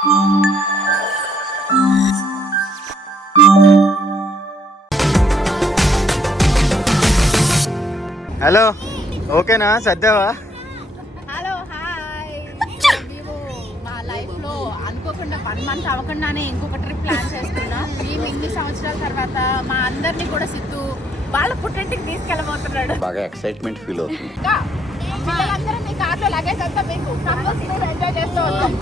Hello, ఓకేనా? సర్దావా? Hello, hi. మేము మా లైఫ్లో అనుకోకుండా 1 మంత్ అవ్వకుండానే ఇంకొక ట్రిప్ ప్లాన్ చేసుకున్నాం. మేము ఇన్ని సంవత్సరాల తర్వాత మా అందరినీ కూడా సిద్ధు వాళ్ళ పుట్టింటికి తీసుకెళ్ళబోతున్నాడు. బాగా ఎక్సైట్మెంట్ ఫీల్ అవుతుంది. ఇంకా పిల్లలందరూ మీ కార్లో లగేజ్ అంతా మీకు కపుల్స్ మీరు ఎంజాయ్ చేస్తూ ఉంటాం.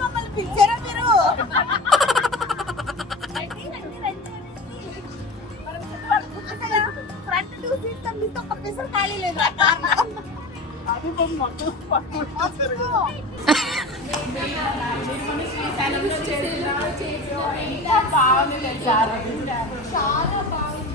మమ్మల్ని పిలిచారా మీరు? ఫ్రంట్ 2 సీట్స్ మీతో ఒక పిసర్ ఖాళీ లేదు ఆ కార్లో. అది మొత్తం శ్రీశైలంలో బాగుంది తెలుసా? చాలా బాగుంది.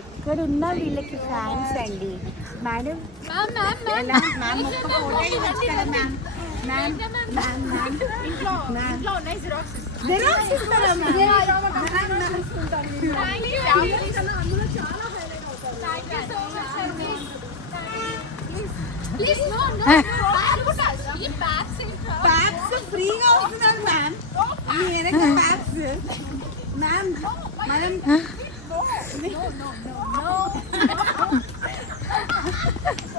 ఎక్కడున్నా వీళ్ళకి ఫ్యాన్స్ అండి. మేడం మ్యామ్ ఒక్క ఫోటో ఇవ్వచ్చు కదా మ్యామ్? ఇంట్లో ఉన్నాయి జిరాక్స్ ఇస్తారా ప్యాక్స్ ఫ్రీగా వస్తున్నారు మ్యామ్. ప్యాక్స్ మ్యామ్ మనం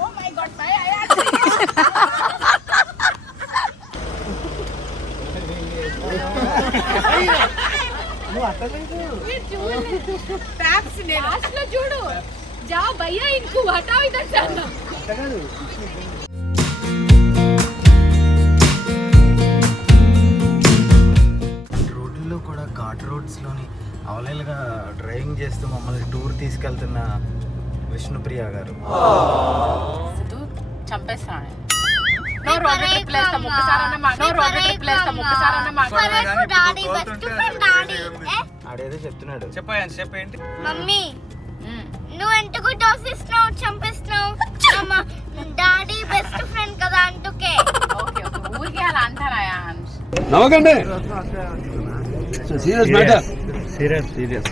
Oh my God, చూడు జా భయ్యా ఇంకో హటావ్ ఇదర్ చలో. రోడ్లలో కూడా ఘాట్ రోడ్స్లోని అవలేలుగా డ్రైవింగ్ చేస్తూ మమ్మల్ని టూర్ తీసుకెళ్తున్న విష్ణుప్రియ గారు చంపేస్తాను. ఆడేదో చెప్తున్నాడు. చెప్పేంటి మమ్మీ నువ్వు ఎందుకు దోసిస్తున్నావు చంపిస్తున్నావు? డాడీ బెస్ట్ ఫ్రెండ్ కదా అందుకే. ఊరికే అలా అంటారా? నవ్వకండి. Serious matter. సీరియస్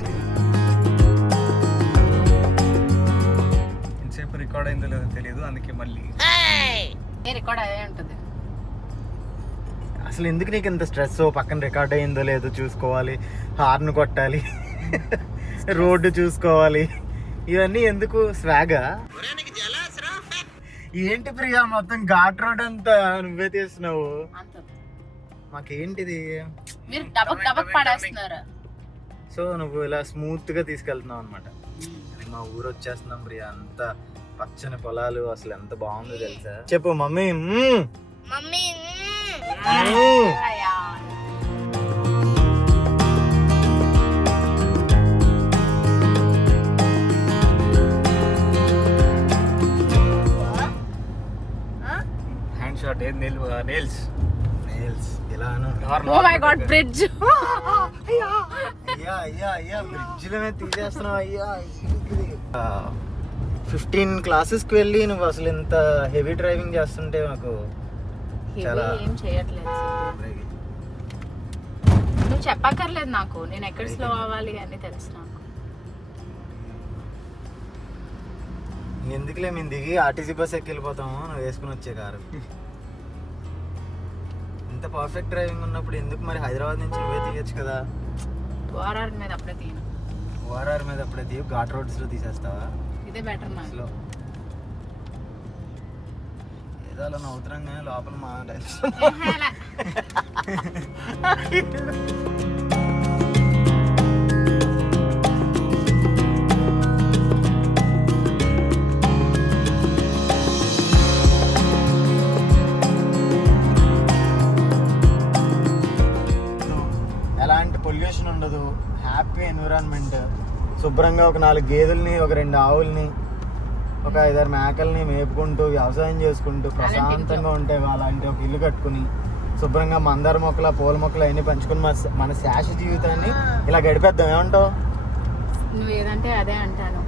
ఇంతసేపు రికార్డ్ అయిందో లేదో తెలియదు, అందుకే మళ్ళీ రికార్డ్ అదే ఉంటుంది. అసలు ఎందుకు నీకు ఇంత స్ట్రెస్? పక్కన రికార్డ్ అయిందో లేదో చూసుకోవాలి, హార్న్ కొట్టాలి, రోడ్డు చూసుకోవాలి, ఇవన్నీ ఎందుకు? స్వాగా ఏంటి ప్రియా, మొత్తం ఘాట్ రోడ్ అంతా నువ్వే తీస్తున్నావు. మాకేంటిది? మీరు డబక్ పడేస్తున్నారు. సో నువ్వు ఇలా స్మూత్ గా తీసుకెళ్తున్నావు అనమాట. మా ఊరు వచ్చేస్తున్నాం ప్రియా, అంత పచ్చని పొలాలు, అసలు ఎంత బాగుందో తెలుసా? చెప్పు మమ్మీ. మమ్మీ హ్యాండ్ షాట్ ఏది? నెయిల్స్ ఇలాను. Oh my god, bridge. Bridge లోనే తీసేస్తున్నావు అయ్యా. 15 క్లాసెస్కి వెళ్ళి నువ్వు అసలు ఇంత హెవీ డ్రైవింగ్ చేస్తుంటే నాకు చాలా ఏం చేయట్లేదు. నువ్వు చెప్పక్కర్లేదు నాకు, నేను ఎక్కడ స్లో అవ్వాలి అని తెలుసు నాకు. ఎందుకులే, మేము దిగి ఆర్టీసీ బస్ ఎక్కి వెళ్ళిపోతాము, నువ్వు వేసుకుని వచ్చే కారు. ఇంత పర్ఫెక్ట్ డ్రైవింగ్ ఉన్నప్పుడు ఎందుకు మరి హైదరాబాద్ నుంచి నువ్వే తీయచ్చు కదా? ఓఆర్ఆర్ మీద అప్పుడే తీయను. ఓఆర్ఆర్ మీద అప్పుడే తీయు, ఘాట్ రోడ్స్లో తీసేస్తావా? ఇదే బెటర్ నాకు. ఏదో అలా నవ్వుతున్నాం కానీ లోపల మా పొల్యూషన్ ఉండదు, హ్యాపీ ఎన్విరాన్మెంట్. శుభ్రంగా ఒక 4 గేదెల్ని, ఒక 2 ఆవుల్ని, ఒక 5-6 మేకల్ని మేపుకుంటూ వ్యవసాయం చేసుకుంటూ ప్రశాంతంగా ఉంటే అలాంటి ఒక ఇల్లు కట్టుకుని శుభ్రంగా మందార మొక్కల, పూల మొక్కలు అవన్నీ పంచుకుని మన శాశ్వత జీవితాన్ని ఇలా గడిపేద్దాం. ఏమంటావు? నువ్వు ఏదంటే అదే అంటాను.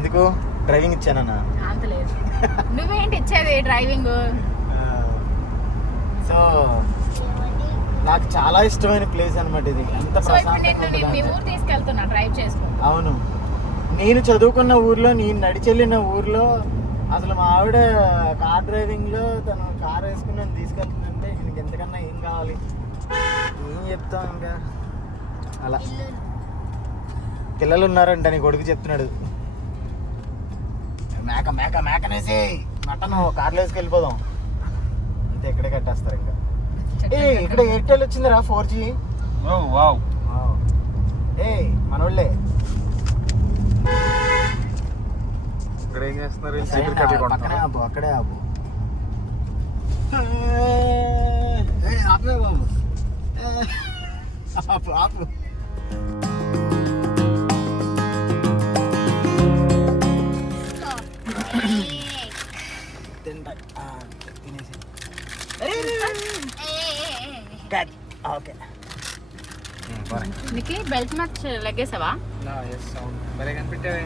ఎందుకు? డ్రైవింగ్ ఇచ్చానన్నా? అంత లేదు. నువ్వేంటి ఇచ్చేది డ్రైవింగ్? సో నాకు చాలా ఇష్టమైన ప్లేస్ అన్నమాట ఇది. ఎంత సో ఇప్పుడు నేను మీ ప్రశాంతంగా. ఊరు తీసుకెళ్తున్నా డ్రైవ్ చేసుకో. అవును, నేను చదువుకున్న ఊర్లో, నేను నడిచెళ్ళిన ఊర్లో అసలు మా ఆవిడ కార్ డ్రైవింగ్ లో తను కార్ వేసుకుని నన్ను తీసుకెళ్తుందంటే ఇంక ఎంతకన్నా ఏం కావాలి? ఏం చెప్తాం ఇంకా. అలా పిల్లలు ఉన్నారంట, నీ కొడుకు చెప్తున్నాడు మేక మేక మేకనేసి మటన్ కార్లో వేసుకెళ్ళిపోదాం అంతే. ఇక్కడే కట్టేస్తారు ఇంకా. ఇక్కడ ఎయిర్టెల్ వచ్చిందిరా 4G. వావ్. మనోళ్ళే ఇక్కడ ఏం చేస్తున్నారు? పక్కనే ఆపు, అక్కడే ఆపు. ఆపే బాబు, ఆపు ఆపు. తినేసి ఓకే. నీకు బెల్ట్ మ్యాచ్ లెగ్గేసావా? భలే కనిపెట్టావే.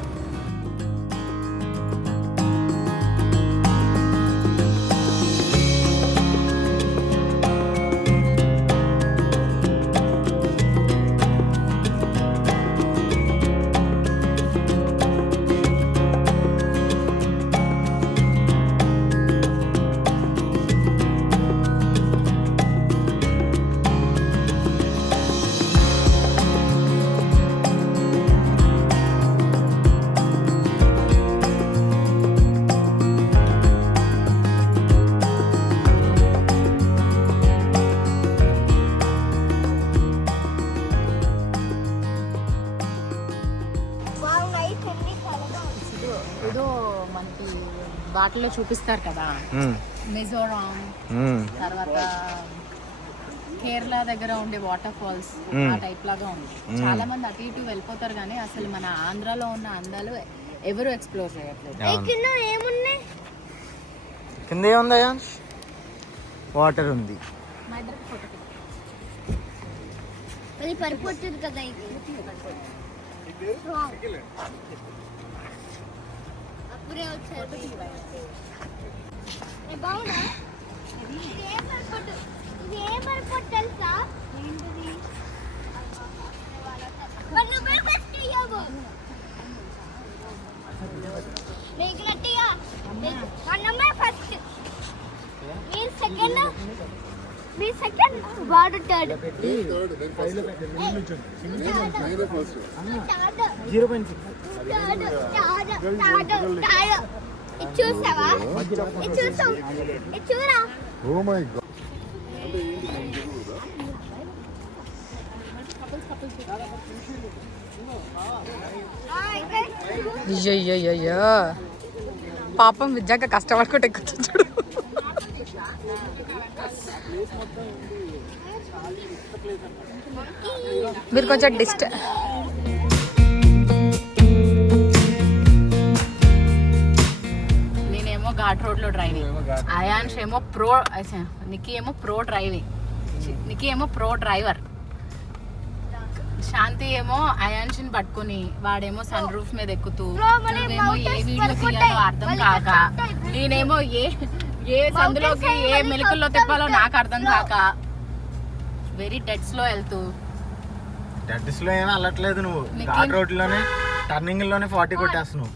ఏదో మనకి వాటిలో చూపిస్తారు కదా, మిజోరాం తర్వాత కేరళ దగ్గర ఉండే వాటర్ ఫాల్స్ ఆ టైప్ లాగా ఉంది. చాలా మంది అటు ఇటు వెళ్ళిపోతారు కానీ అసలు మన ఆంధ్రాలో ఉన్న అందాలు ఎవరు ఎక్స్ప్లోర్ చేయట్లేదు. ఏమున్నాయి కింద ఏముందా? వాటర్ ఉంది. అది పడిపోతుంది కదా. అప్పుడే వచ్చారు. బాగున్నా? ఇది ఏ పడిపోటు తెలుసా? ఏంటిది? నువ్వే ఫస్ట్ ఇయ్యవు. నీకు గట్టిగా అన్నమే ఫస్ట్, మీరు సెకండ్, మీ సెకండ్, వాడు థర్డ్. 0.6. చూసావా? చూసావు? చూరా. అయ్యయ్యో పాపం విద్యాక కష్టపడుకుంటే ఎక్కుతుంది చూడు. మీరు కొంచెం నేనేమో ఘాట్ రోడ్ లో డ్రైవింగ్, అయాన్ష్ ఏమో నిక్కీ ఏమో డ్రైవర్, శాంతి ఏమో అయాన్షిని పట్టుకుని వాడేమో సన్ రూఫ్ మీద ఎక్కుతూ, నువ్వేమో ఏ వీడియో తీయాలో అర్థం కాక, నేనేమో ఏ సందులోకి ఏ మెలికల్లో తిప్పాలో నాకు అర్థం కాక వెరీ డెడ్స్ లో వెళ్తూ. డెడ్స్ లో ఏమీ వెళ్ళట్లేదు నువ్వు, ఘాట్ రోడ్ లోనే టర్నింగ్ లోనే 40 కొట్టేస్తున్నావు.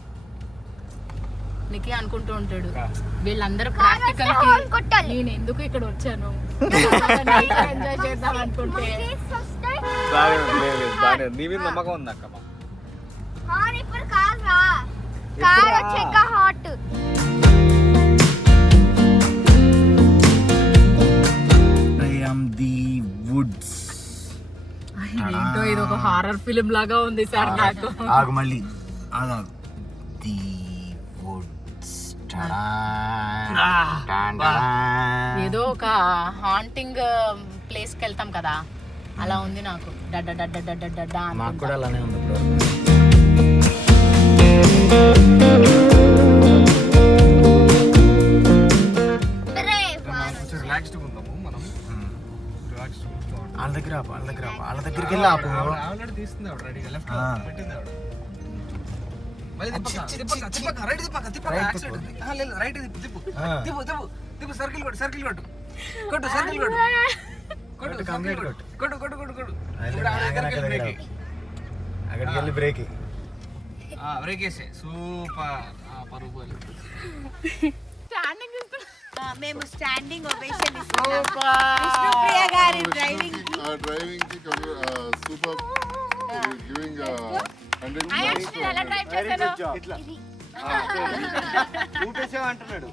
నీకే అనుకుంటూ ఉంటాడు వీళ్ళందరూ ప్రాక్టికల్ నేను ఎందుకు ఇక్కడ వచ్చాను ఎంజాయ్ చేద్దాం అనుకుంటే. నీ మీద నమ్మకం ఉంది అక్క. ఇప్పుడు కార్ వచ్చాక హాట్. ఏంటో ఇది ఒక హారర్ ఫిలిం లాగా ఉంది సార్ నాకు. ఆగు మళ్ళీ ది వుడ్స్. ఏదో ఒక హాంటింగ్ ప్లేస్ కి వెళ్తాం కదా, అలా ఉంది నాకు డడ్డ డడ్డ డడ్డ డడ్డ మాకు కూడా అలానే ఉంది బ్రో. కొంచెం రిలాక్స్డ్గా ఉందాము మనం. రిలాక్స్డ్ వాళ్ళ దగ్గర ఆపు, వాళ్ళ దగ్గరికి వెళ్ళి ఆపు. ఆల్రెడీ తీస్తుంది ఆవిడ రెడీగా లెఫ్ట్ పెట్టింది ఆవిడ. రైట్ సర్కిల్ కొట్టు అక్కడికి వెళ్ళి బ్రేక్ బ్రేక్ వేసే సూపర్ పరుగు. స్టాండింగ్ మేము స్టాండింగ్ ఓవేషన్ విష్ణుప్రియ గారి డ్రైవింగ్ డ్రైవింగ్ కి సూపర్ గివింగ్ 100 ఎలా డ్రైవ్ చేశాను అంటున్నాడు.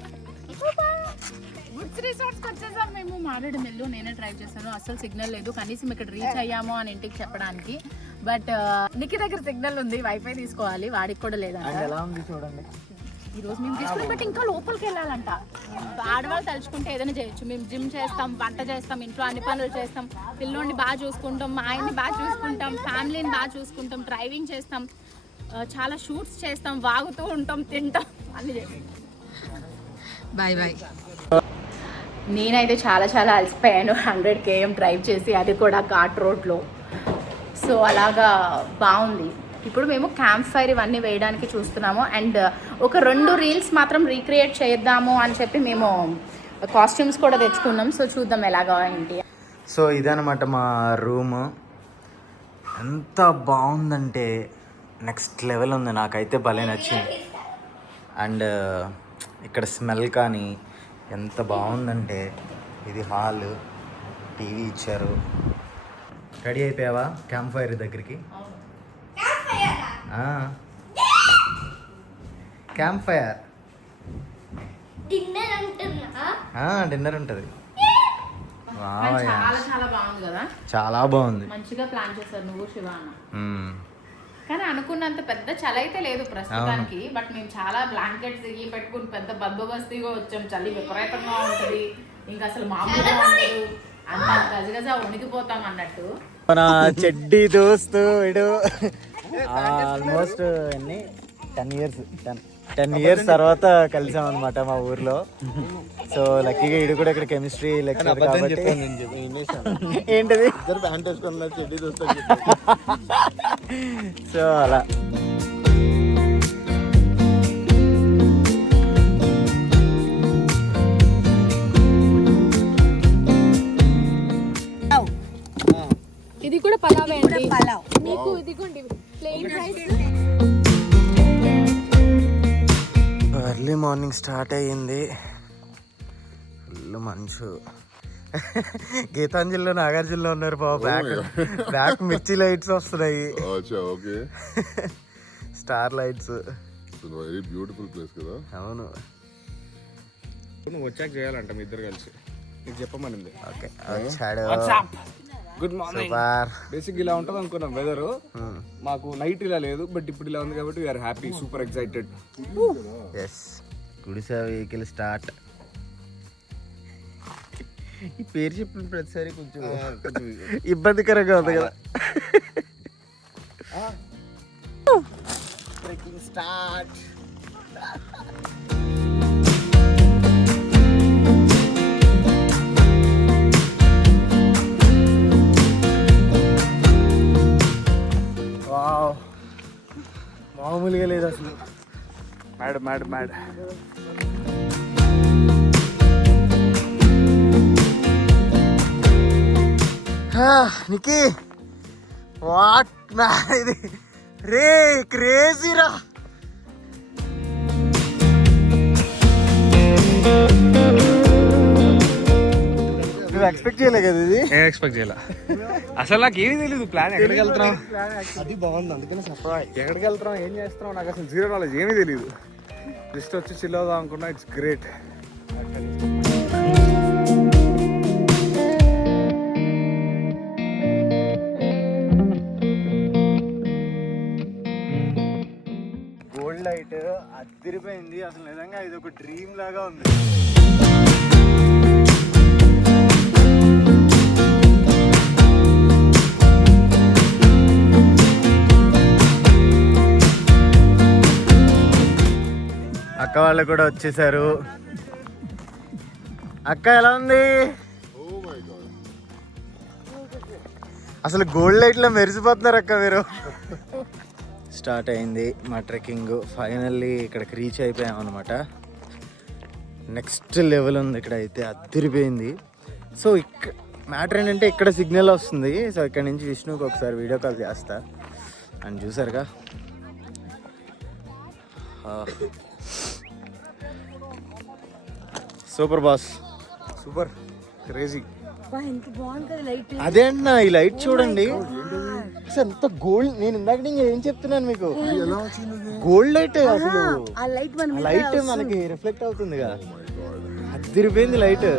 గుడ్స్ రిసార్ట్స్కి వచ్చేసాం మేము. మారేడుమిల్లి నేనే డ్రైవ్ చేశాను. అసలు సిగ్నల్ లేదు, కనీసం ఇక్కడ రీచ్ అయ్యాము అని ఇంటికి చెప్పడానికి. బట్ నికి దగ్గర సిగ్నల్ ఉంది, వైఫై తీసుకోవాలి, వాడికి కూడా లేదంట. ఎలా ఉంది చూడండి. ఈ రోజు మేము తీసుకుని బట్ ఇంకా లోపలికి వెళ్ళాలంట. ఆడవాళ్ళు తలుచుకుంటే ఏదైనా చేయొచ్చు. మేము జిమ్ చేస్తాం, వంట చేస్తాం, ఇంట్లో అన్ని పనులు చేస్తాం, పిల్లోడిని బాగా చూసుకుంటాం, మా ఆయన్ని బాగా చూసుకుంటాం, ఫ్యామిలీని బాగా చూసుకుంటాం, డ్రైవింగ్ చేస్తాం, చాలా షూట్స్ చేస్తాం, వాగుతూ ఉంటాం, తింటాం, అన్ని చేస్తాం. Bye bye. నేనైతే చాలా చాలా అలసిపోయాను 100 km డ్రైవ్ చేసి, అది కూడా ఘాట్ రోడ్లో. సో అలాగా బాగుంది. ఇప్పుడు మేము క్యాంప్ ఫైర్ ఇవన్నీ వేయడానికి చూస్తున్నాము. అండ్ ఒక 2 రీల్స్ మాత్రం రీక్రియేట్ చేద్దాము అని చెప్పి మేము కాస్ట్యూమ్స్ కూడా తెచ్చుకున్నాం. సో చూద్దాం ఎలాగా ఏంటి. సో ఇదనమాట మా రూమ్. ఎంత బాగుందంటే నెక్స్ట్ లెవెల్ ఉంది. నాకైతే భలే నచ్చింది. అండ్ ఇక్కడ స్మెల్ కానీ ఎంత బాగుందంటే, ఇది హాల్, టీవీ ఇచ్చారు. రెడీ అయిపోయావా క్యాంప్ ఫైర్ దగ్గరికి? క్యాంప్ ఫైర్ డిన్నర్ అంటున్నా. డిన్నర్ ఉంటుంది. చాలా చాలా బాగుంది కదా, చాలా బాగుంది. మంచిగా ప్లాన్ చేశారు నువ్వు శివ అన్న. కానీ అనుకున్నంత పెద్ద చలి అయితే లేదు ప్రస్తుతానికి. బట్ మేము చాలా బ్లాంకెట్స్ దిగి పెట్టుకుని పెద్ద బందోబస్తుగా వచ్చాం. చలి విపరీతంగా ఉంటుంది, ఇంకా అసలు మామూలుగా ఉండదు, అంత గజగజ వణికిపోతాం అన్నట్టు. మన చెడ్డీ దోస్తు ఇడు ఆల్మోస్ట్ ఎన్ని 10 ఇయర్స్ తర్వాత కలిసాం అనమాట మా ఊర్లో. సో లక్కీగా ఇడు కూడా ఇక్కడ కెమిస్ట్రీ లెక్చరర్ కాబట్టి. ఏంటది? సో అలా ఇది కూడా పలావే అండి. పలావ్ మీకు ఇదిగోండి plain rice. Early morning start అయ్యింది. ఫుల్ మంచు. గీతాంజలిలో నాగార్జునలో ఉన్నారు బాబు. బ్యాక్ మిర్చి లైట్స్ వస్తున్నాయి, star lights. Very beautiful place కదా. అవును. నువ్వు వచ్చాక చేయాలంట మీ ఇద్దరు కలిసి. నీకు చెప్పమనింది. ఓకే వచ్చాడు. Good morning. బేసిక్ ఇలా ఉంటుంది అనుకున్నాం వెదర్. మాకు నైట్ ఇలా లేదు, బట్ ఇప్పుడు ఇలా ఉంది కాబట్టి we are happy, super excited. Yes, గుడిసె వెహికల్ స్టార్ట్. ఈ పేరు చెప్పిన ప్రతిసారి కొంచెం ఇబ్బందికరంగా ఉంది కదా. Trekking start. వావ్, మామూలుగా లేదు అసలు. మ్యాడ్. నికీ, వాట్ మ్యాన్ ఇది, రే క్రేజీరా. నువ్వు ఎక్స్పెక్ట్ చేయలే కదా ఇది? నేను ఎక్స్పెక్ట్ చేయాల. అసలు నాకు ఏమీ తెలియదు ప్లాన్. ఎక్కడికి వెళ్తున్నాం, అది బాగుంది, అందుకని సర్ప్రైజ్. ఎక్కడికి వెళ్తున్నాం, ఏం చేస్తున్నాం, నాకు అసలు జీరో నాలెడ్జ్, ఏమీ తెలియదు. జస్ట్ వచ్చి చిల్ అవుదాం అనుకున్నా. It's great. గోల్డ్ లైట్ అదిరిపోయింది అసలు. నిజంగా ఇది ఒక డ్రీమ్ లాగా ఉంది. వాళ్ళు కూడా వచ్చేసారు. అక్క ఎలా ఉంది? Oh my God. అసలు గోల్డ్ లైట్ లో మెరిసిపోతున్నారు అక్క మీరు. స్టార్ట్ అయింది మా ట్రెక్కింగ్. ఫైనల్లీ ఇక్కడికి రీచ్ అయిపోయాం అనమాట. నెక్స్ట్ లెవెల్ ఉంది ఇక్కడ అయితే, అదిరిపోయింది. సో ఇక్కడ మ్యాటర్ ఏంటంటే ఇక్కడ సిగ్నల్ వస్తుంది. సో ఇక్కడ నుంచి విష్ణుకి ఒకసారి వీడియో కాల్ చేస్తా. అని చూసారుగా, సూపర్ బాస్, సూపర్ క్రేజీ. ఎంత బాగుంది కదా లైట్. అదే అన్న, ఈ లైట్ చూడండి అసలు ఎంత గోల్డ్. నేను ఇందాక నేను ఏం చెప్తున్నాను మీకు, గోల్డ్ లైట్. అసలు ఆ లైట్ మన లైట్ మనకి రిఫ్లెక్ట్ అవుతుందిగా, అదిరిపోయింది లైట్.